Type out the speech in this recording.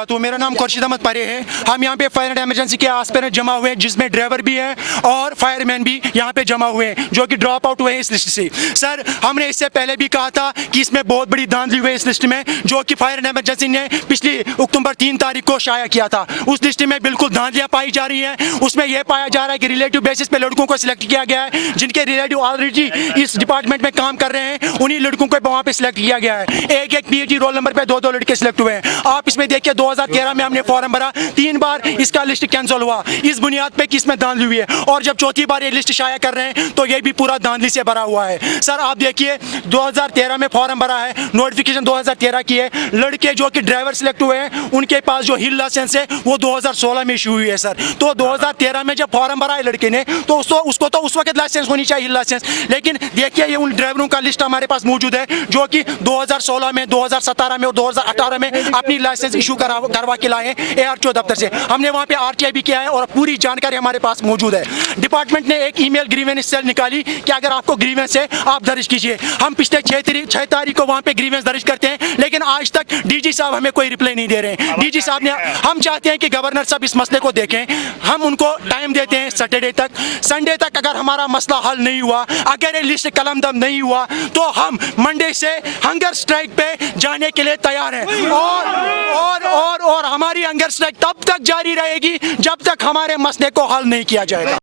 वबरकातुहू। मेरा नाम खुर्शीद अहमद परे है। हम यहाँ पे फायर एंड इमरजेंसी के आसपास जमा हुए हैं, जिसमें ड्राइवर भी है और फायरमैन भी यहाँ पे जमा हुए हैं, जो कि ड्रॉप आउट हुए हैं इस लिस्ट से। सर, हमने इससे पहले भी कहा था कि इसमें बहुत बड़ी धांधली हुई है इस लिस्ट में, जो कि फायर एंड इमरजेंसी ने पिछली अक्टूबर 3 तारीख को शाया किया था। उस लिस्ट में बिल्कुल धांधलियाँ पाई जा रही हैं। उसमें यह पाया जा रहा है कि रिलेटिव बेसिस पे लड़कों को सिलेक्ट किया गया है, जिनके रिलेटिव ऑलरेडी इस डिपार्टमेंट में काम कर रहे हैं, उन्हीं लड़कों को वहाँ पे सिलेक्ट किया गया है। एक एक पीएचडी रोल नंबर पे 2-2 लड़के सिलेक्ट हुए हैं। आप इसमें देखिए, 2013 में हमने फॉर्म भरा, 3 बार इसका लिस्ट कैंसिल हुआ इस बुनियाद पे कि इसमें धांधली हुई है, और जब चौथी बार ये लिस्ट शाया कर रहे हैं तो ये भी पूरा धांधली से भरा हुआ है। सर, आप देखिए, 2013 में फॉर्म भरा है, नोटिफिकेशन 2013 की है। लड़के जो कि ड्राइवर सिलेक्ट हुए हैं, उनके पास जो हिल लाइसेंस है वो 2016 में इशू हुई है। सर, तो 2013 में जब फॉर्म भरा है लड़के ने, तो उसको तो उस वक्त लाइसेंस होनी चाहिए, हिल लाइसेंस। लेकिन देखिए, ये उन ड्राइवरों का लिस्ट हमारे पास मौजूद है जो कि 2016 में, 2017 में और 2018 में अपनी लाइसेंस इशू करवा के लाए हैं ARTO दफ्तर से। हमने वहाँ पे RTI भी किया है और पूरी जानकारी हमारे पास मौजूद है। डिपार्टमेंट ने एक ईमेल ग्रीवेंस सेल निकाली कि अगर आपको ग्रीवेंस है आप दर्ज कीजिए। हम पिछले 6 तारीख को वहाँ पे ग्रीवेंस दर्ज करते हैं, लेकिन आज तक DG साहब हमें कोई रिप्लाई नहीं दे रहे हैं। DG साहब ने, हम चाहते हैं कि गवर्नर साहब इस मसले को देखें। हम उनको टाइम देते हैं सैटरडे तक, संडे तक। अगर हमारा मसला हल नहीं हुआ, अगर ये लिस्ट कलमदम नहीं हुआ, तो हम मंडे से हंगर स्ट्राइक पे जाने के लिए तैयार हैं। और हमारी हंगर स्ट्राइक तब तक जारी रहेगी जब तक हमारे मसले को हल नहीं किया जाएगा।